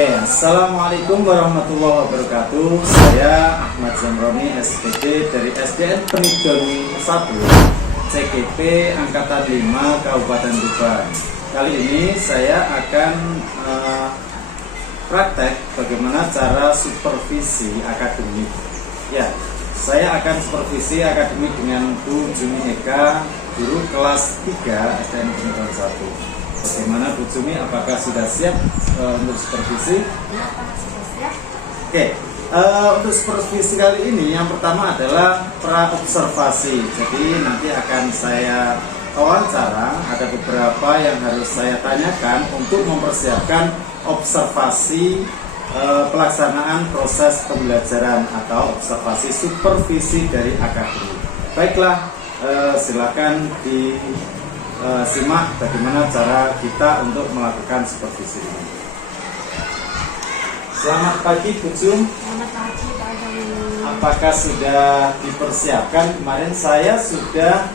Assalamualaikum warahmatullahi wabarakatuh. Saya Ahmad Zamroni, SPD dari SDN Penidoni 1 CGP Angkatan 5 Kabupaten Tuban. Kali ini saya akan praktek bagaimana cara supervisi akademik. Ya, saya akan supervisi akademik dengan Bu Jumi Eka, guru kelas 3 SDN Penidoni 1. Bagaimana Bu Jumi, apakah sudah siap untuk supervisi? Oke, untuk supervisi kali ini yang pertama adalah pra-observasi. Jadi nanti akan saya wawancara, ada beberapa yang harus saya tanyakan untuk mempersiapkan observasi pelaksanaan proses pembelajaran atau observasi supervisi dari akademik. Baiklah, silakan simak bagaimana cara kita untuk melakukan supervisi ini. Selamat pagi Bu Jum. Selamat pagi Pak Dwi. Apakah sudah dipersiapkan? Kemarin saya sudah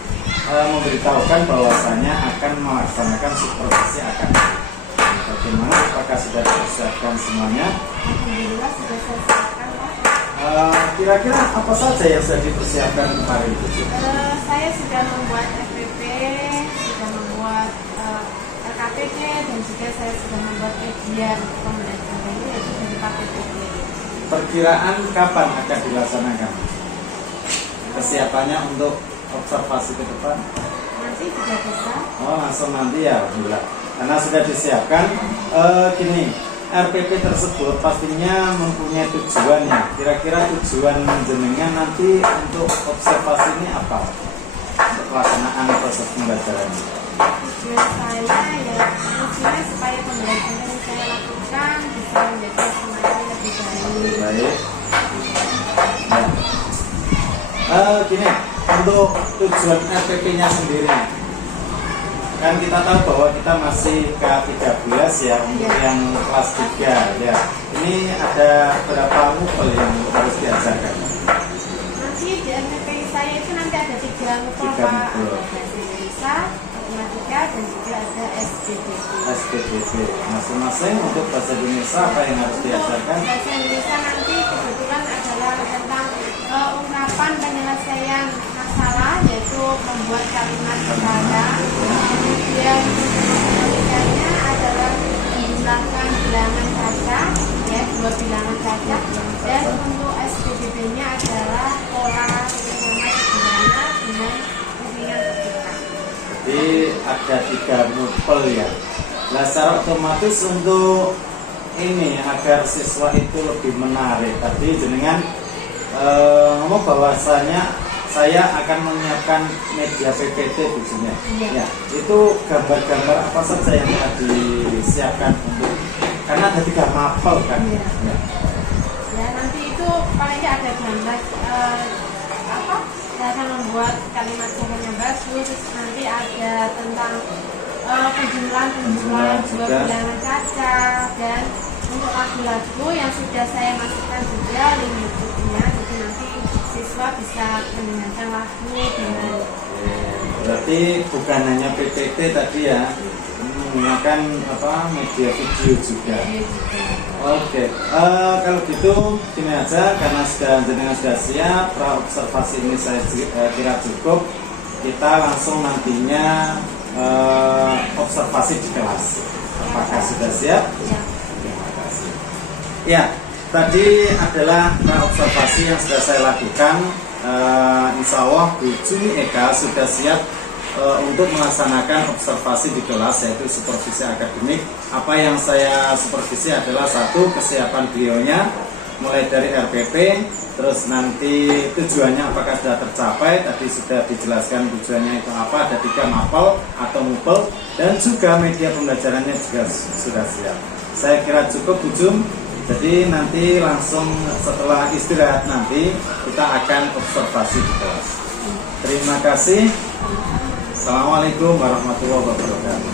memberitahukan bahwasanya akan melaksanakan supervisi akademik. Bagaimana? Apakah sudah dipersiapkan semuanya? Alhamdulillah sudah saya siapkan Pak. Kira-kira apa saja yang sudah dipersiapkan kemarin Bu Jum? Saya sudah membuat FPP, sudah membuat RKPD, dan juga saya sudah membuat media pembelajaran ini yaitu dari PPT. Perkiraan kapan akan dilaksanakan persiapannya untuk observasi ke depan? Nanti sudah bisa. Oh, langsung nanti ya, alhamdulillah. Karena sudah disiapkan. Gini, RPP tersebut pastinya mempunyai tujuannya. Kira-kira tujuan jenengan nanti untuk observasi ini apa? Untuk pelaksanaan proses pembelajaran. Tujuan saya ya tujuannya supaya pembelajaran yang saya lakukan bisa menjadi semakin lebih baik. Baik. Gini, untuk tujuan RPP-nya sendiri, kan kita tahu bahwa kita masih K13 ya, untuk yang kelas 3 ya. Ini ada berapa mupel yang harus diajarkan? Nanti di RPP saya itu nanti ada 3 mupel Pak. Ada bahasa Indonesia, matematika, dan juga ada SPDB. Masing-masing untuk bahasa Indonesia apa yang harus diajarkan? Bahasa Indonesia nanti kebetulan adalah tentang ungkapan penyelesaian masalah, yaitu membuat kalimat kata. Kemudian matematikanya adalah menggunakan bilangan kaca, ya, 2 bilangan kaca. Dan untuk SPDB-nya adalah pola sama sederhana dengan hubungan vertikal. Jadi ada 3 mupel ya. Nah, secara otomatis untuk ini agar siswa itu lebih menarik, tadi jenengan ngomong bahwasanya saya akan menyiapkan media PPT bujunya. Iya. Ya, itu gambar-gambar apa saja yang telah disiapkan untuk, karena ada 3 mapel kan. Iya. Ya. Ya, nanti itu paling tidak ada gambar saya akan membuat kalimat pokok yang bagus. Nanti ada tentang penjumlahan juga. 2 bilangan kaca, dan untuk lagu-lagu yang sudah saya masukkan juga link YouTube-nya, jadi nanti siswa bisa mendengarkan lagu dengan. Berarti bukan hanya PPT tadi ya, menggunakan media video juga. Oke, kalau gitu gini aja, karena jenengan sudah siap, pra-observasi ini saya kira cukup. Kita langsung nantinya observasi di kelas. Apakah sudah siap? Ya. Terima kasih. Ya, tadi adalah pra-observasi yang sudah saya lakukan. Insya Allah Bu Jumi Eka sudah siap untuk melaksanakan observasi di kelas, yaitu supervisi akademik. Apa yang saya supervisi adalah 1, kesiapan beliaunya mulai dari RPP, terus nanti tujuannya apakah sudah tercapai, tadi sudah dijelaskan tujuannya itu apa, ada 3 mapel atau mupel, dan juga media pembelajarannya juga sudah siap. Saya kira cukup Bu Jum. Jadi nanti langsung setelah istirahat nanti kita akan observasi di kelas. Terima kasih. Assalamualaikum warahmatullahi wabarakatuh.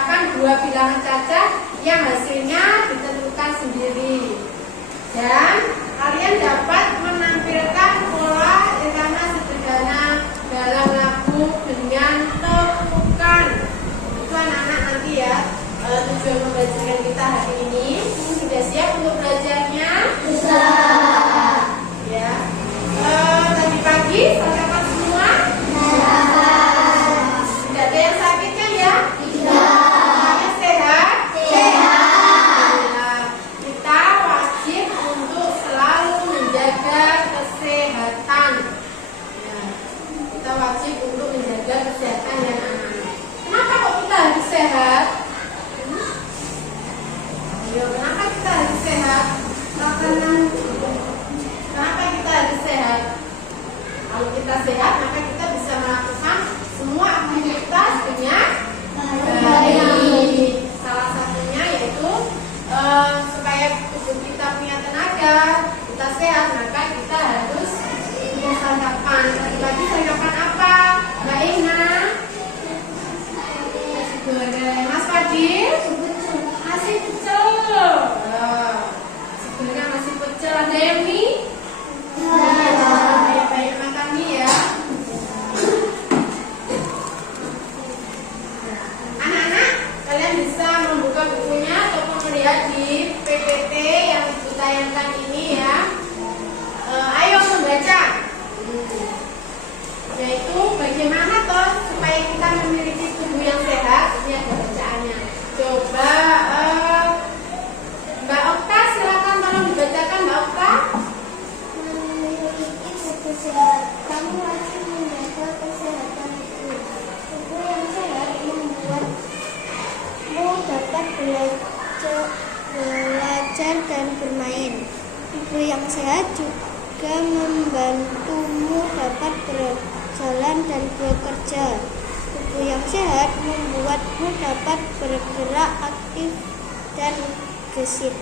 menciptakan dua bilangan cacat yang hasilnya ditentukan sendiri. Dan kalian dapat menampilkan pola irama sederhana dalam lagu dengan tepukan. Itu anak-anak nanti ya, tujuan pembelajaran kita hari ini. Sudah siap untuk belajarnya? Sudah. Ya. Tadi pagi sarapan semua? Tidak ada yang sakit kan ya? Tidak. Sehat? Sehat. Nah, kita wajib untuk selalu menjaga kesehatan. Ya, kita wajib untuk menjaga kesehatan ya anak-anak. Kenapa kok kita harus sehat? Ayo, kenapa kita harus sehat? Kenapa kita harus sehat? Kalau kita sehat, maka kita bisa melakukan semua aktivitas dengan baik. Salah satunya yaitu supaya tubuh kita punya tenaga, kita sehat, maka kita harus sarapan. Lagi sarapan apa? Mbak Ina? Nasi goreng. Mas Fadil? Nasi pecel. Sebenarnya nasi pecel. Ada yang mie? Baik-baik makan mie ya. Anak-anak, kalian bisa membuka bukunya ataupun melihat di PPT yang ditayangkan ini ya. Ayo membaca. Yaitu bagaimana toh supaya kita memiliki tubuh yang sehat. Ini ada bacaannya. Coba Mbak Okta, silakan tolong dibacakan Mbak Okta. Memiliki tubuh sehat, kamu wajib menjaga kesehatan tubuh. Tubuh yang sehat membuatmu dapat belajar dan bermain. Tubuh yang sehat juga membantumu dapat berjalan dan bekerja. Tubuh yang sehat membuatmu dapat bergerak aktif dan gesit.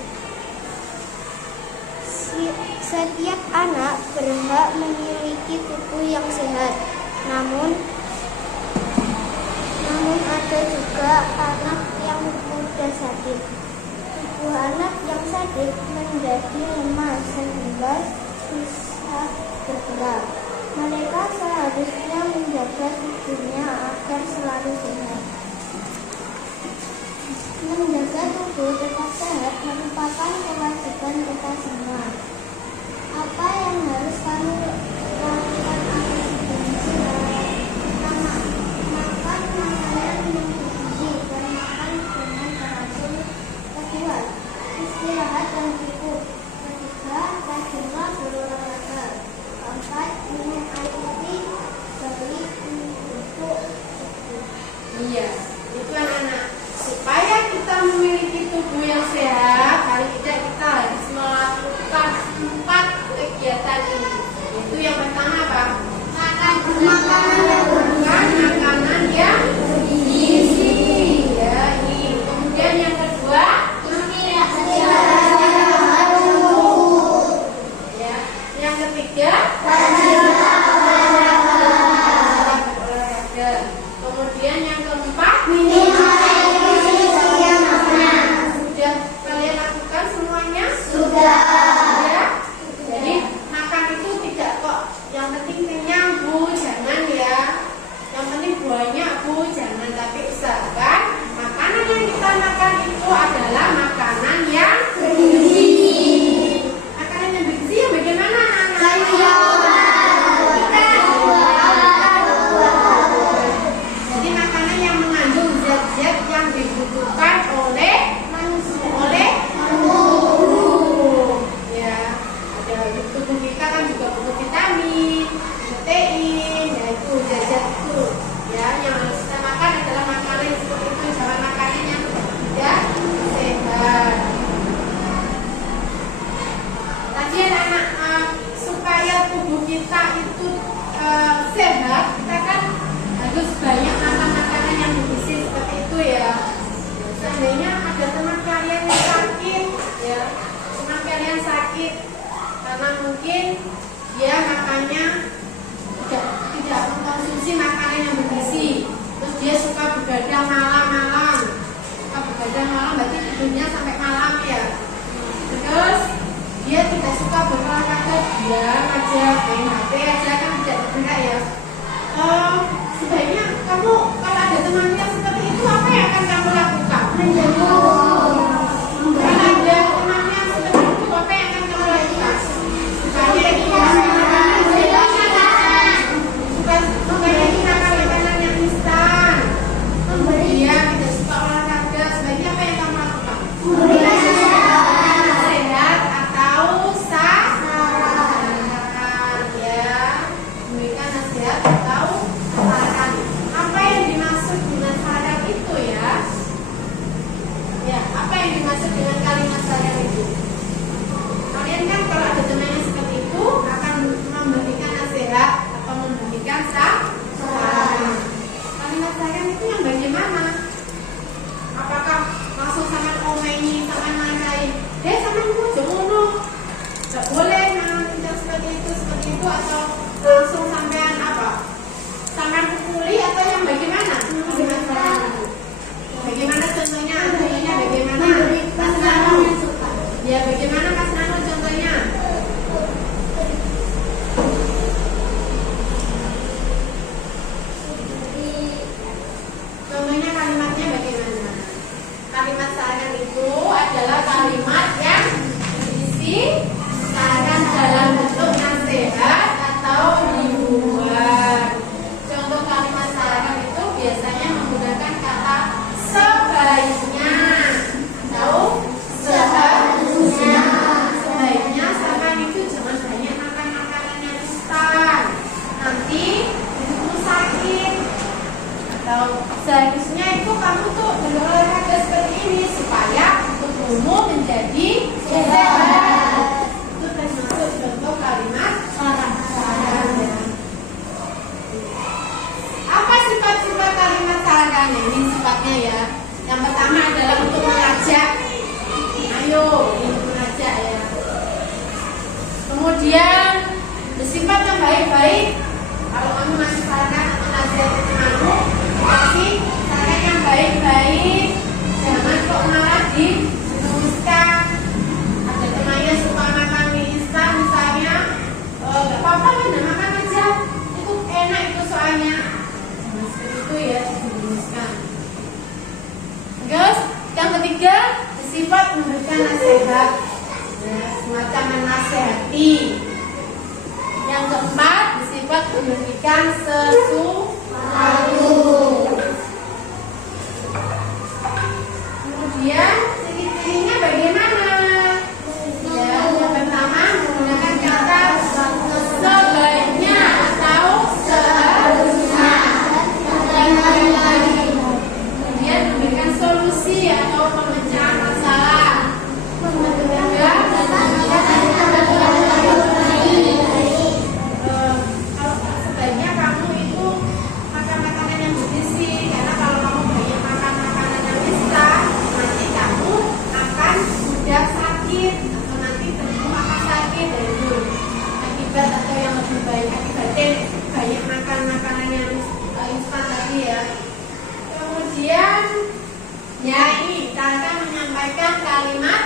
Setiap anak berhak memiliki tubuh yang sehat. Namun ada juga anak yang mudah sakit. Tubuh anak yang sakit menjadi lemah sehingga susah bergerak. Mereka seharusnya menjaga tubuhnya agar selalu sehat. Menjaga tubuh tetap sehat merupakan kewajiban kita semua. Apa yang harus kami lakukan agar bergizi? Pertama, makan makanan yang bergizi dan makan dengan teratur. Kedua, istirahat dan cukup. Ketiga, rajinlah berolahraga. Keempat, minum air putih baik untuk tubuh. Iya, itu anak-anak. Supaya kita memiliki tubuh yang sehat, paling tidak kita harus melakukan 4 kegiatan ini. Itu yang pertama apa? Makanan yang bergizi. Ya, ini. Kemudian yang kedua, ya. Yang ketiga, berolahraga. Kemudian yang keempat, sudah kalian lakukan semuanya? Sudah. Ya? Jadi makan itu tidak kok. Yang penting kenyang Bu, jangan ya. Yang penting banyak Bu, jangan. Tapi usahakan makanan yang kita makan itu adalah makanan yang bergizi. Makanan yang bergizi yang bagaimana anak-anak? Jadi makanan yang mengandung zat-zat yang dibutuhkan oleh tubuh. Ya, ada tubuh kita kan juga butuh vitamin, protein, yaitu zat-zat itu. Ya, yang harus kita makan adalah makanan yang seperti itu, jangan makanan yang tidak sehat. Tadi anak-anak supaya tubuh kita itu sehat, kita kan harus banyak makan makanan yang bergizi seperti itu ya. Seandainya ada teman kalian yang sakit, ya, teman kalian sakit karena mungkin dia makannya tidak mengkonsumsi makanan yang bergizi, terus dia suka begadang malam-malam, tidurnya sampai malam ya. Terus dia tidak suka berolahraga, diam aja, main HP aja, kan tidak bergerak ya. Sebaiknya kamu kalau ada teman yang seperti itu, apa yang akan kamu lakukan? Kalau ada teman yang seperti itu, apa yang akan kamu lakukan? Supaya dia makanan yang instan, dia tidak suka olahraga, sebaiknya apa yang kamu lakukan? Sehat atau saran ya, memberikan nasihat atau saran. Apa yang dimaksud dengan saran itu ya? Ya, apa yang dimaksud dengan kalimat saran itu? Kalian kan kalau ada teman yang seperti itu akan memberikan nasihat atau memberikan saran. Kalimat saran itu yang bagaimana? Apakah langsung sama omeni, sama marahin, sama ibu jomono, tidak boleh yang seperti itu, atau langsung sampean apa? Sampean pukuli atau yang bagaimana? Kalimat saran itu. Bagaimana contohnya? Contohnya bagaimana? Mas Nano. Ya, bagaimana Mas Nano contohnya? Contohnya kalimatnya bagaimana? Kalimat saran itu adalah kalimat yang berisi saran dalam bentuk nasihat atau himbauan. Contoh kalimat saran itu biasanya menggunakan kata sebaiknya atau seharusnya. Sebaiknya saran itu jangan banyak makan makanan yang instan, nanti hidupmu sakit. Atau seharusnya itu kamu tuh berolahraga seperti ini supaya tubuhmu menjadi sehat. Itu termasuk contoh kalimat saran ya. Apa sifat-sifat kalimat saran ini sifatnya ya? Yang pertama adalah untuk mengajak. Ayo, untuk mengajak ya. Kemudian bersifat yang baik-baik. Kalau kamu masih saran atau nasihat kamu, kasih saran yang baik-baik, jangan kok malah diteruskan. Ada temannya suka makan mie instan misalnya, gak apa-apa udah makan aja, itu enak itu soalnya. Jangan seperti itu ya, diteruskan. Terus yang ketiga, bersifat memberikan nasihat, semacam menasehati. Yang keempat, bersifat memberikan sesuatu. Kemudian ciri-cirinya bagaimana? Ya, yang pertama menggunakan kata sebaiknya atau seharusnya. Kemudian memberikan solusi atau pemecahan masalah. Sebaiknya kamu itu makan makanan yang bergizi, karena kalau kamu banyak makan makanan yang instan, nanti kamu akan mudah sakit atau nanti tubuhmu akan sakit dari itu akibat atau yang lebih baik akibatnya banyak makan makanan yang instan tadi ya. Kemudian ya ini kita akan menyampaikan kalimat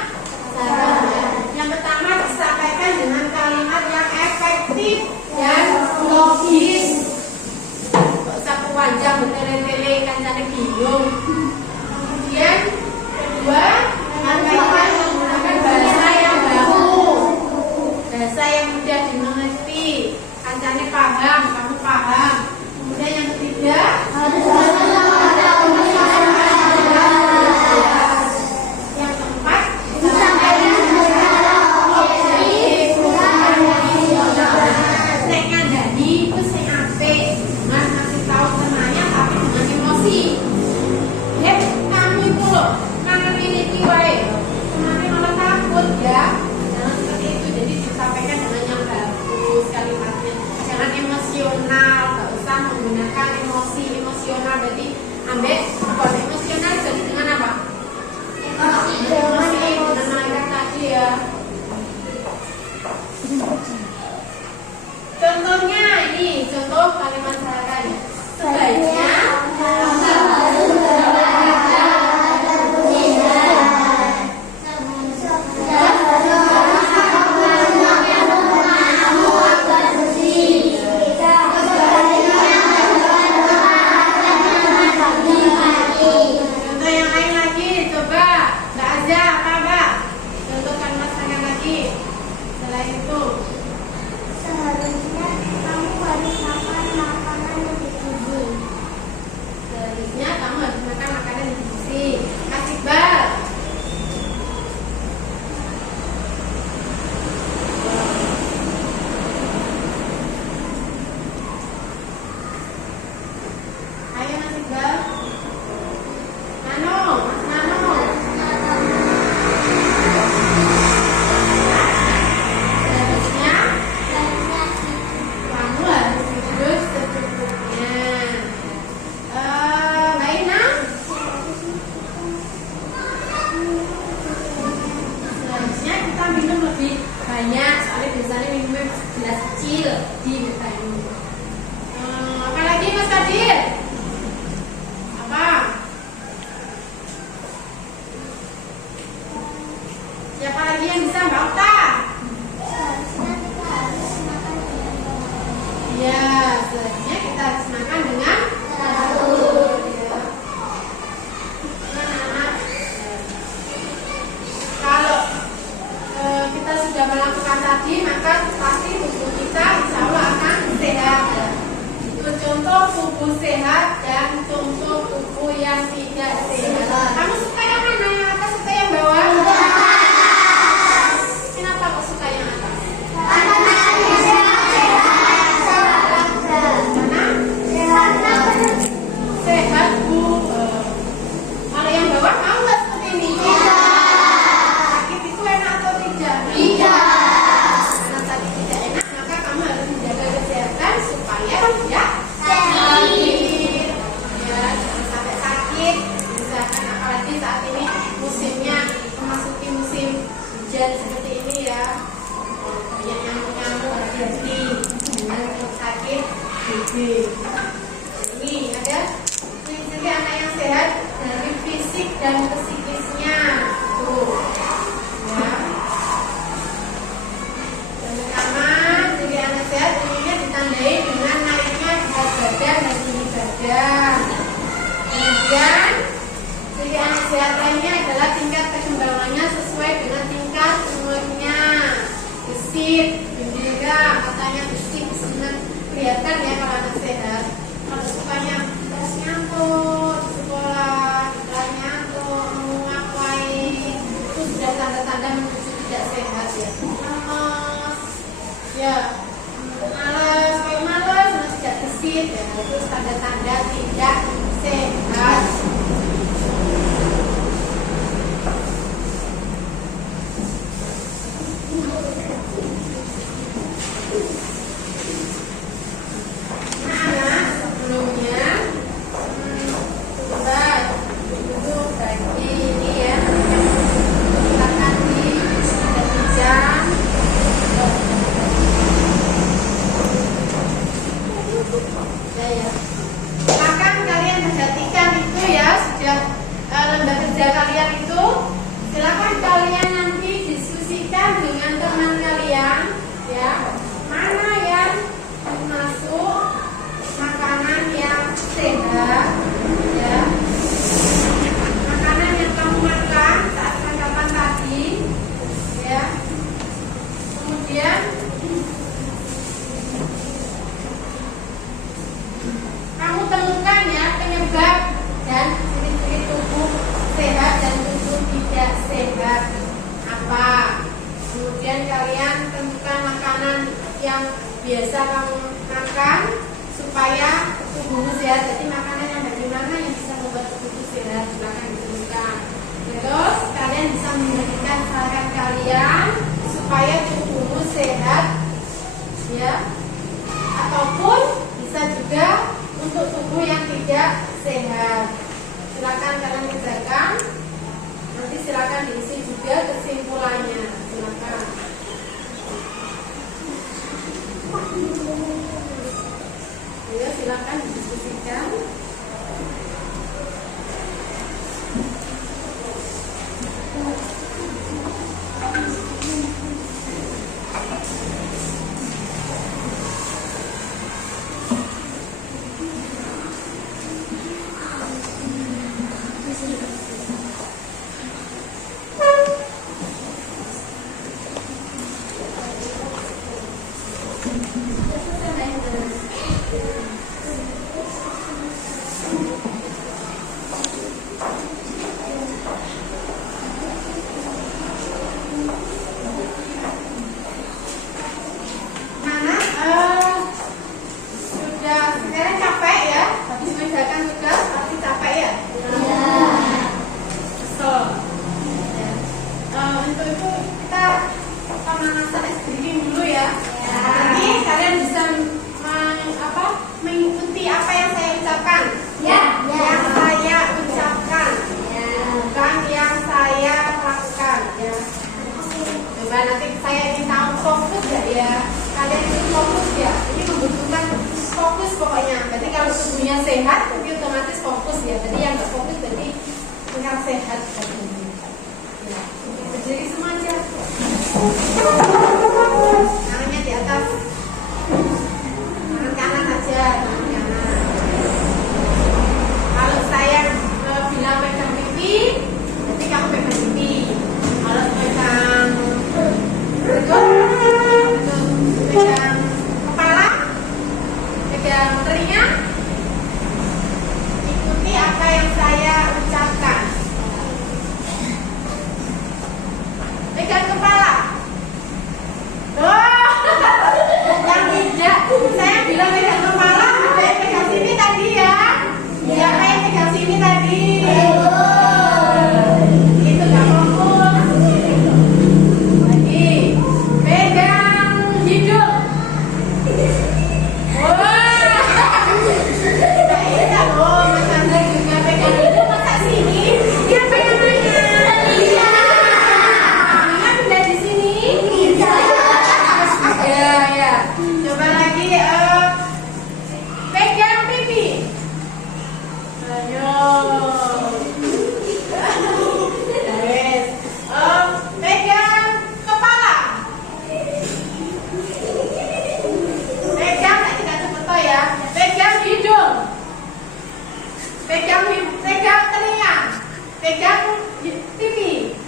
saran ya. Yang pertama disampaikan dengan kalimat yang efektif dan logis. Gak usah panjang bertele-tele kancane bingung. Kemudian kedua, menyampaikan menggunakan bahasa yang baku, bahasa yang mudah dimengerti, kancane paham, kamu paham. Kemudian yang ketiga, yang keempat, disampaikan secara objektif, nek ngandani itu sing apik, jangan ngasih tahu temannya tapi dengan emosi. Ya, kamu itu loh, kangen ini wae, temannya malah takut ya. Jangan seperti itu, jadi disampaikan dengan yang bagus kalimatnya. Jangan emosional, gak usah menggunakan emosi emosional. Berarti ambek kalau emosional jadi dengan apa? Emosi dengan malaikat tadi ya. Contohnya ini, contoh kalimat saran. Sebaiknya kecil di Bayu. Apa lagi Mas Kadir? Apa? Siapa lagi yang bisa Mbak Okta? Seharusnya kita harus makan dengan baik. Iya, selanjutnya kita harus makan dengan teratur. Ya. Anak-anak, kalau kita sudah melakukan tadi, maka pasti tubuh kita insya Allah akan sehat. Itu contoh tubuh sehat dan contoh tubuh yang tidak sehat. Kamu suka yang mana? Apa suka yang bawah? Kenapa kok suka yang atas? Karena sehat Bu. Kalau yang bawah mau nggak seperti ini? Sakit itu enak atau tidak? Karena tadi tidak enak, maka kamu harus menjaga kesehatan supaya tidak sakit. Ya, jangan sampai sakit. Misalkan apalagi saat ini musimnya memasuki musim hujan seperti ini ya. Banyak nyamuk-nyamuk, hati-hati jangan sakit gigi. Ini ada ciri-ciri anak yang sehat dari fisik dan psikisnya. Tuh. Ya. Yang pertama, ciri anak sehat umumnya ditandai dengan naiknya berat badan dan tinggi badan. Kemudian, ciri anak sehat lainnya adalah tingkat perkembangannya sesuai dengan tingkat umurnya. Gesit, gembira, matanya bersih, senang, kelihatan ya kalau anak sehat. Kalau sukanya kelas ngantuk di sekolah, kelas ngantuk, ngapain, itu sudah tanda-tanda menuju tidak sehat ya. Lemes, ya, malas, kayak malas, tidak gesit ya, itu tanda-tanda tidak sehat. Nah, sebelumnya kita duduk bagi ini ya, silakan di jam. Ya. Silakan kalian perhatikan itu ya, sudah lembar kerja kalian itu. Silakan kalian nanti diskusikan dengan teman kalian ya, mana yang masuk makanan yang sehat ya, makanan yang kamu makan saat sarapan tadi ya. Kemudian kamu temukan ya penyebab dan ciri-ciri tubuh sehat dan tubuh tidak sehat apa. Kemudian kalian temukan makanan yang biasa kamu makan supaya tubuhmu sehat. Jadi makanan yang dari mana yang bisa membuat tubuhmu sehat, silakan ditemukan. Terus kalian bisa memberikan saran kalian supaya tubuhmu sehat ya, ataupun bisa juga untuk tubuh yang tidak sehat. Silakan kalian kerjakan. Nanti silakan diisi juga kesimpulannya. Silakan. Ya, silakan didiskusikan. sehat tapi otomatis fokus ya. Tadi yang nggak fokus berarti kurang sehat. Ya, berdiri semua aja. Tangannya di atas. Tangan kanan aja, tangan kanan. Kalau saya bilang pegang pipi, berarti kamu pegang pipi. Kalau pegang perut, pegang kepala, pegang telinga, ikuti apa yang saya ucapkan. Pegang kepala. Oh, yang tidak, saya bilang pegang kepala, ada yang pegang sini tadi ya. Siapa yang pegang sini tadi? Itu gak fokus. Lagi, pegang hidung. Wah, tidak. Oh, Mas Andra juga pegang hidung. Masa sini? Dia pegang mana? Iya. Pindah di sini? Iya. Ya. Coba lagi, pegang pipi. Ayo. Yes. Pegang kepala. Pegang, tidak terfoto ya. Pegang hidung. Pegang telinga. Pegang pipi.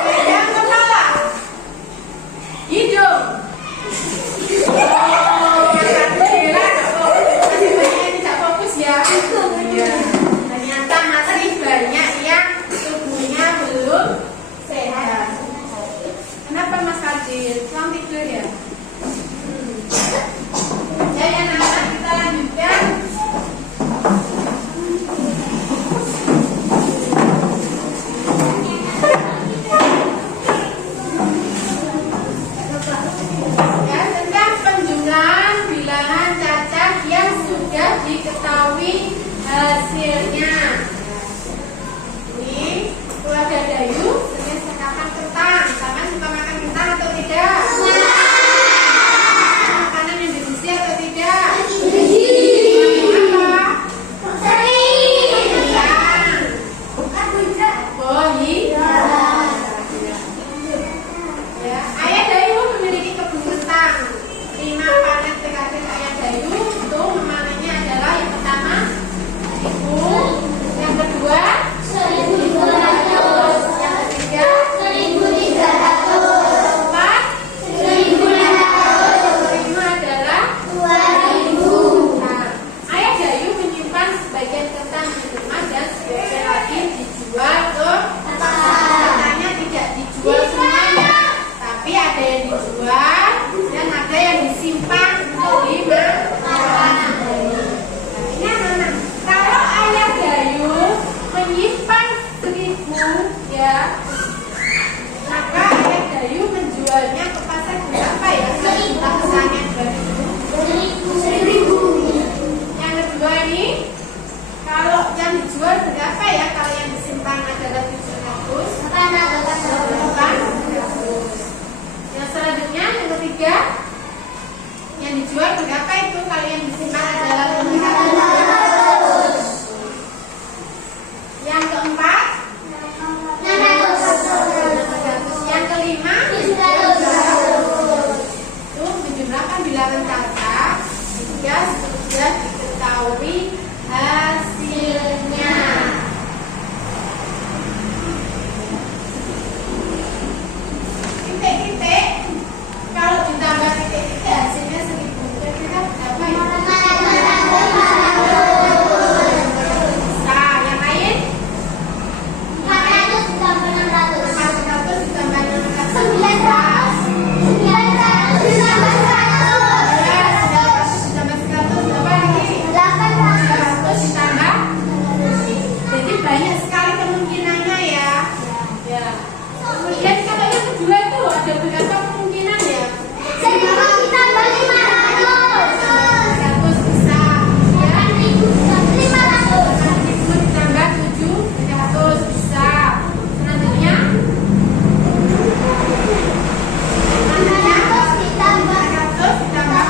Pegang kepala. Hidung. Oh, masih banyak yang tidak fokus ya. Iya. Ternyata masih banyak yang tubuhnya belum sehat. Kenapa Mas Kadil? Kurang tidur ya? Ya, anak-anak kita lanjutkan. Ya, tentang penjumlahan bilangan cacah yang sudah diketahui hasilnya. Ini keluarga Dayu sering makan kentang. Sama suka makan kentang atau tidak? Makanan yang bergizi atau tidak? Apa? Kentang. Oh iya. Ya, Ayah Dayu memiliki kebun kentang. 5 panen TKD Ayah Dayu itu memanennya adalah yang pertama 1.000, yang kedua 1.200, yang ketiga 1.300, keempat 1.500, kelima adalah 2.000. Nah, Ayah Dayu menyimpan sebagian kentang di rumah dan sebagian lagi dijual ke pasar. Kentangnya tidak dijual semuanya, tapi ada yang dijual dan ada yang disimpan untuk dimakan. Ini anak-anak, kalau Ayah Dayu menyimpan 1.000 ya, maka Ayah Dayu menjualnya ke pasar berapa ya? Kalau jumlah pesannya 1.000. Yang kedua ini, kalau yang dijual berapa ya? Kalau yang disimpan adalah 700, 800. Yang selanjutnya, yang ketiga, yang dijual berapa itu? Kalau yang disimpan adalah 500. Yang keempat 600. Yang kelima 700. Itu menjumlahkan bilangan cacah jika sudah diketahui hasilnya. Titik-titik, kalau ditambah titik-titik hasilnya 1.000. Kira-kira berapa ya? Nah, yang lain 400 ditambah 600. 900 ditambah 100. Ya, 900 ditambah 100 berapa lagi? 800 ditambah. Jadi banyak sekali kemungkinannya ya. Ya. Kemudian kalau yang kedua itu ada berapa kemungkinan ya? 1.000 ditambah 500. 100 bisa. Ya. 500. 1.000 ditambah 700 bisa. Selanjutnya 500 ditambah 100 ditambah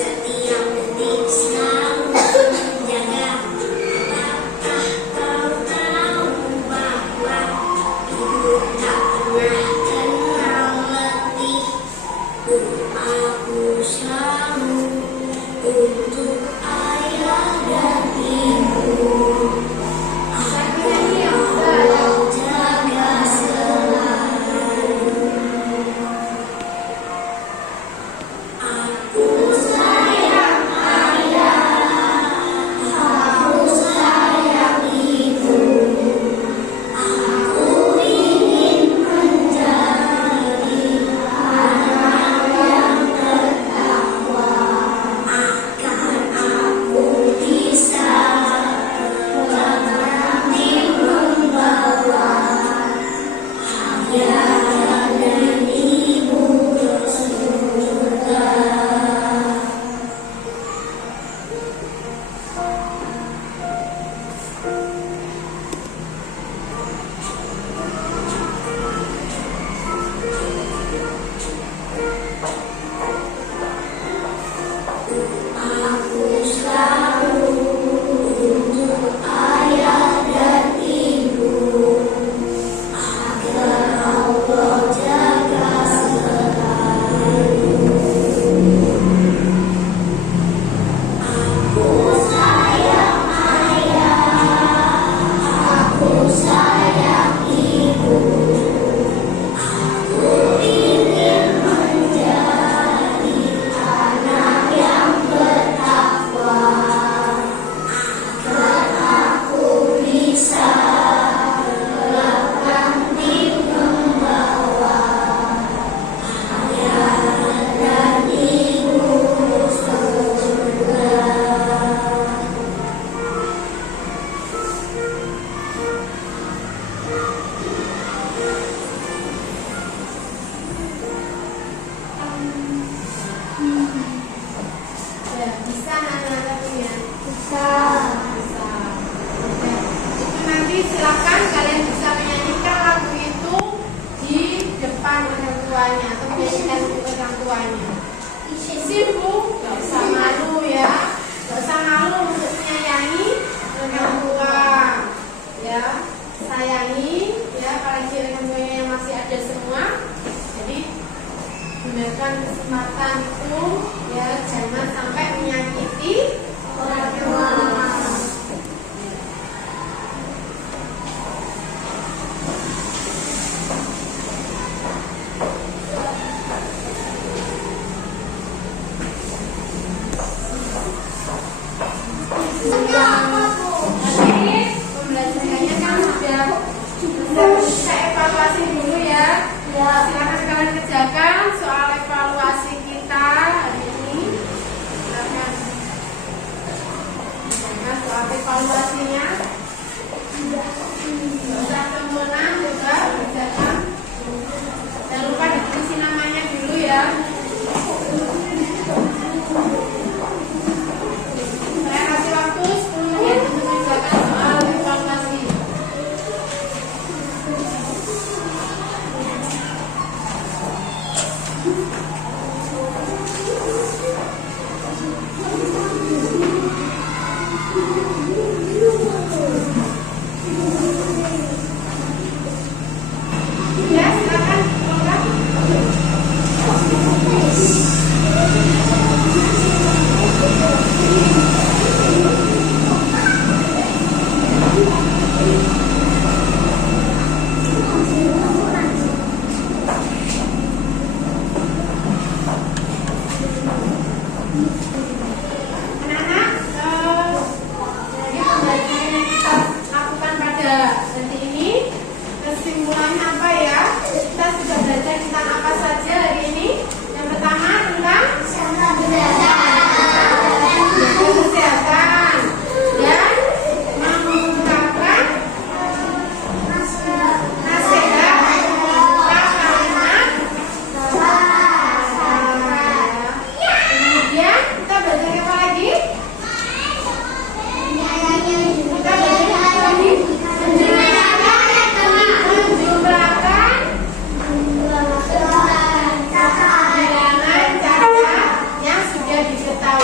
setiap detik selalu menjaga. Apakah kau tahu bahwa hidup tak pernah kenal letih? Doaku selalu untuk ayah dan ibu. Agar kau jaga selalu. Aku sayang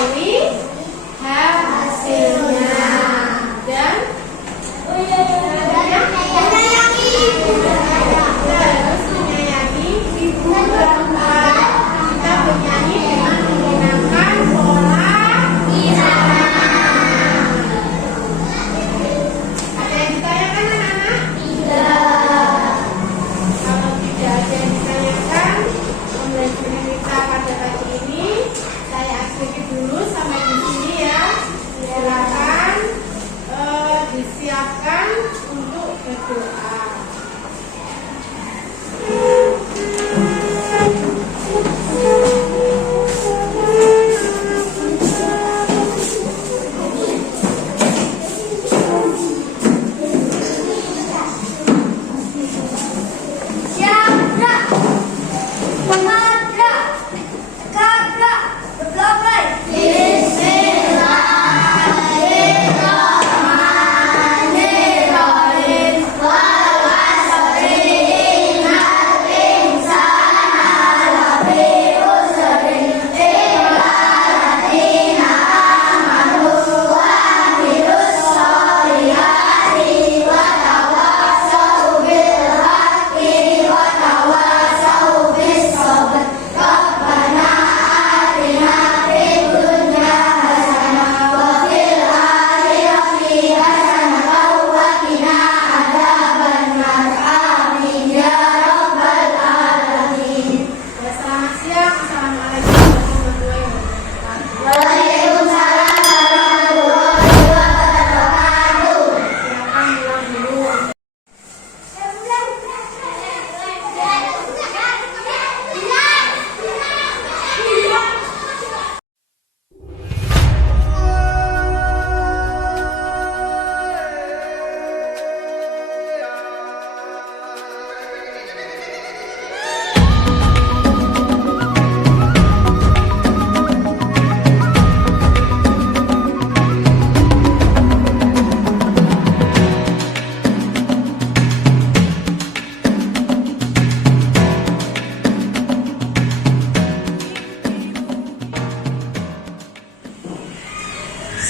mengetahui hasilnya. Dan harus menyayangi ibu bapak. Kita bernyanyi dengan menggunakan pola irama. Ada yang ditanyakan anak-anak? Tidak. Kalau tidak ada yang ditanyakan, pembelajaran kita pada pagi ini saya akhiri dulu sampai di sini ya. Silakan disiapkan untuk berdoa.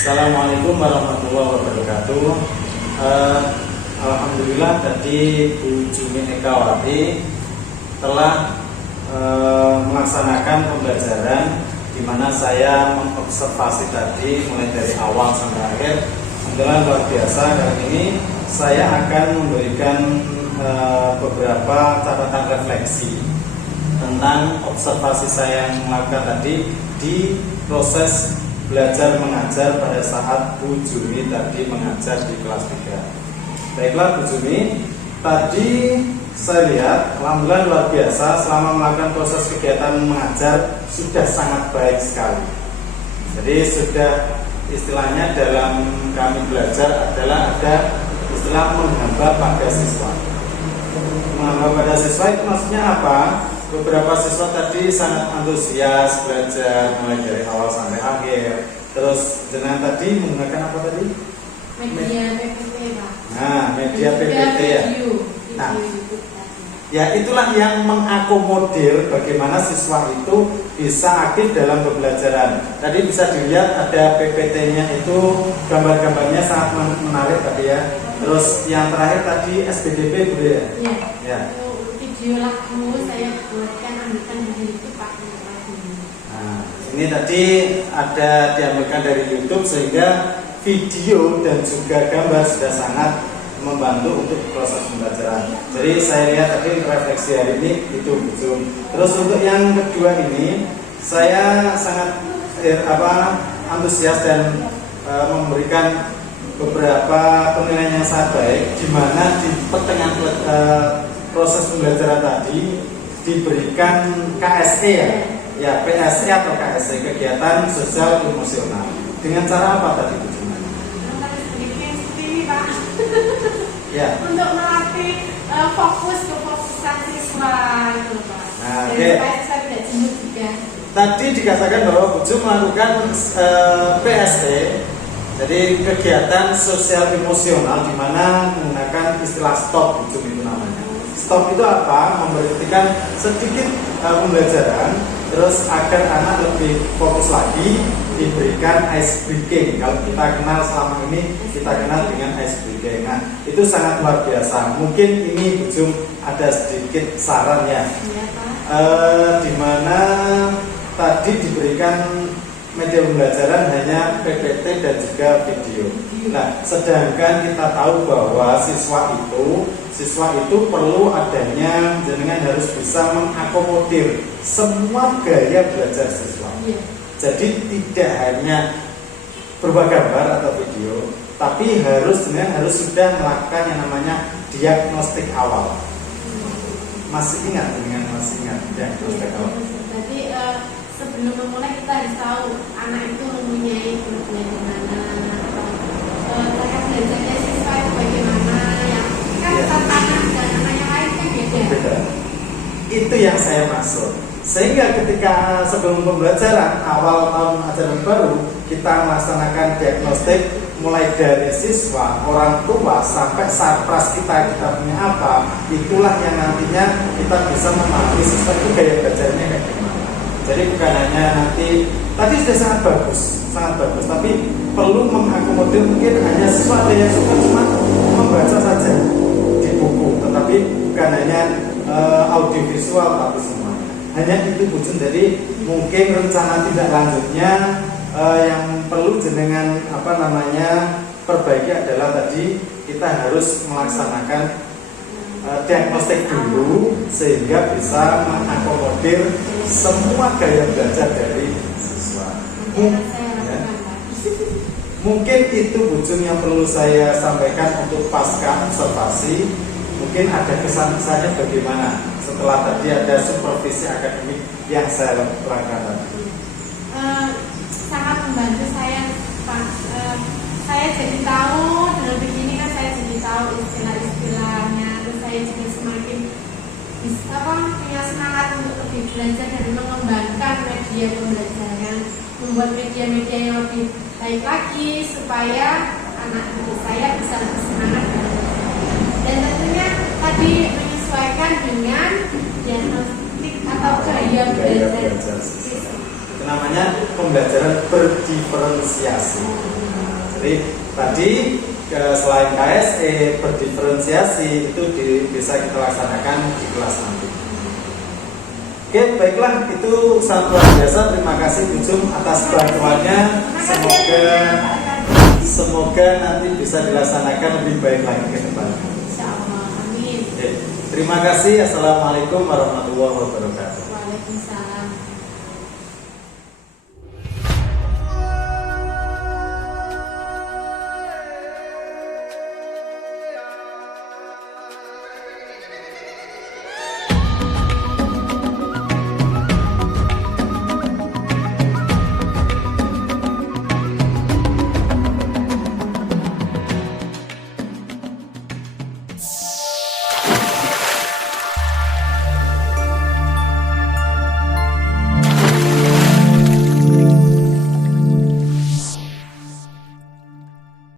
Assalamualaikum warahmatullahi wabarakatuh. Alhamdulillah tadi Bu Jumi Ekawati telah melaksanakan pembelajaran di mana saya mengobservasi tadi mulai dari awal sampai akhir. Alhamdulillah luar biasa. Kali ini saya akan memberikan beberapa catatan refleksi tentang observasi saya yang melakukan tadi di proses belajar mengajar pada saat Bu Jumi tadi mengajar di kelas 3. Baiklah Bu Jumi, tadi saya lihat alhamdulillah luar biasa selama melakukan proses kegiatan mengajar sudah sangat baik sekali. Jadi sudah istilahnya dalam kami belajar adalah ada istilah menghamba pada siswa. Menghamba pada siswa itu maksudnya apa? Beberapa siswa tadi sangat antusias belajar mulai dari awal sampai akhir. Terus dengan tadi menggunakan apa tadi? Media PPT, Pak. Nah, media PPT ya. Nah, ya itulah yang mengakomodir bagaimana siswa itu bisa aktif dalam pembelajaran. Tadi bisa dilihat ada PPT-nya itu gambar-gambarnya sangat menarik tadi ya. Terus yang terakhir tadi SPDP Bu ya? Iya. Ya. Video lagu saya buatkan ambilkan dari YouTube Pak. Nah, ini tadi ada diambilkan dari YouTube sehingga video dan juga gambar sudah sangat membantu untuk proses pembelajaran. Jadi saya lihat tadi refleksi hari ini itu betul. Terus untuk yang kedua ini saya sangat antusias dan memberikan beberapa penilaian yang sangat baik, di mana di pertengahan proses pembelajaran tadi diberikan KSE ya PSE atau KSE, kegiatan sosial emosional. Dengan cara apa tadi Bu Jumi? Ya. Untuk melatih fokus kefokusan siswa itu Pak. Nah, supaya siswa tidak jenuh juga. Tadi dikatakan bahwa Bu Jumi melakukan PSE, jadi kegiatan sosial emosional, di mana menggunakan istilah stop Bu Jumi itu namanya. Stop itu apa? Memberhentikan sedikit pembelajaran, terus agar anak lebih fokus lagi, diberikan ice breaking. Kalau kita kenal selama ini, kita kenal dengan ice breaking. Nah, itu sangat luar biasa. Mungkin ini Bu Jum ada sedikit saran ya, Iya, Pak. di mana tadi diberikan media pembelajaran hanya PPT dan juga video. Nah, sedangkan kita tahu bahwa siswa itu perlu adanya, jenengan harus bisa mengakomodir semua gaya belajar siswa. Iya. Jadi tidak hanya berupa gambar atau video, tapi jenengan harus sudah melakukan yang namanya diagnostik awal. Masih ingat diagnostik awal? Jadi sebelum memulai kita harus tahu anak itu mempunyai kelebihan di mana, cara belajarnya siswa itu bagaimana, yang kan Iya. tantangan dan anak yang lain kan beda. Betul. Itu yang saya maksud. Sehingga ketika sebelum pembelajaran awal tahun ajaran baru, kita melaksanakan diagnostik mulai dari siswa, orang tua sampai sarpras kita punya apa, itulah yang nantinya kita bisa memahami siswa itu gaya belajarnya kayak gimana. Jadi bukan hanya nanti tadi sudah sangat bagus, tapi perlu mengakomodir, mungkin hanya siswa ada yang suka cuma membaca saja di buku, tetapi bukan hanya audiovisual tapi semuanya. Hanya itu Bu Jun. Jadi mungkin rencana tidak lanjutnya yang perlu jenengan perbaiki adalah tadi kita harus melaksanakan diagnostik dulu sehingga bisa mengakomodir semua gaya belajar dari siswa. Nanti akan saya lakukan, Pak. Mungkin itu Bu Jun yang perlu saya sampaikan untuk pasca observasi. Mungkin ada kesan-kesannya bagaimana setelah tadi ada supervisi akademik yang saya lakukan tadi. Sangat membantu saya, Pak. Saya jadi tahu dengan begini kan saya jadi tahu istilah-istilahnya, terus saya juga semakin punya semangat untuk lebih belajar dan mengembangkan media pembelajaran, membuat media-media yang lebih baik lagi supaya anak didik saya bisa lebih semangat dan tentunya tadi menyesuaikan dengan diagnostik atau gaya belajar. Itu namanya pembelajaran berdiferensiasi. Jadi tadi selain KSE berdiferensiasi itu bisa kita laksanakan di kelas nanti. Oke, baiklah, itu sangat luar biasa. Terima kasih Bu Jum atas bantuannya. Semoga nanti bisa dilaksanakan lebih baik lagi ke depan. Insyaallah, amin. Terima kasih. Assalamualaikum warahmatullahi wabarakatuh.